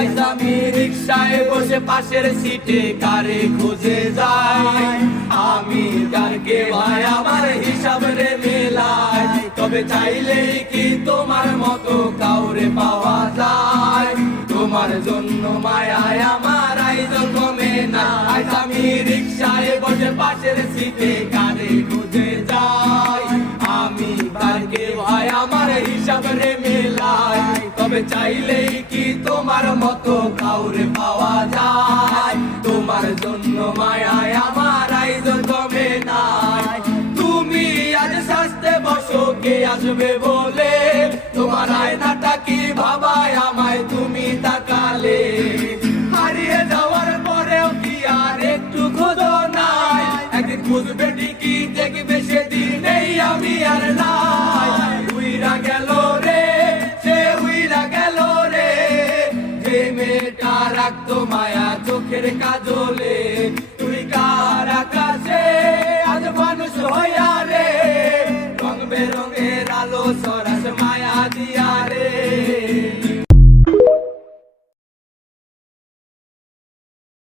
আজ আমি রিক্সায় বসে পাশের সিটে কারে খুঁজে যাই, আমি কারকে ভাই আমার হিসাব রে মেলাই। তবে চাইলেই কি তোমার মতো কাউরে পাওয়া যায়, তোমার জন্য মায়ায় আমার আয়োজন কমে না। আজ আমি রিক্সায় বসে পাশের সিটে কারে খুঁজে যাই, আমি কারকে ভাই আমার হিসাব রে মেলাই। তবে চাইলেই কি তোমার মতো কাউরে পাওয়া যায়, তোমার জন্য মায়ায় আমার আয়োজন কমে নাই। তুমি আজ সাজতে বসো কে আসবে বলে, তোমার আয়নাটা কি ভাবায় আমায় তুমি তাকালে। হারিয়ে যাওয়ার পরেও কি আর একটু খোঁজো নাই, একদিন খুঁজবে ঠিকই দেখবে সেদিনেই আমি আর নাই। উইরা গেল রে সে উইরা গেল রে, যে মেয়েটা রাখতো মায়া চোখের কাজলে।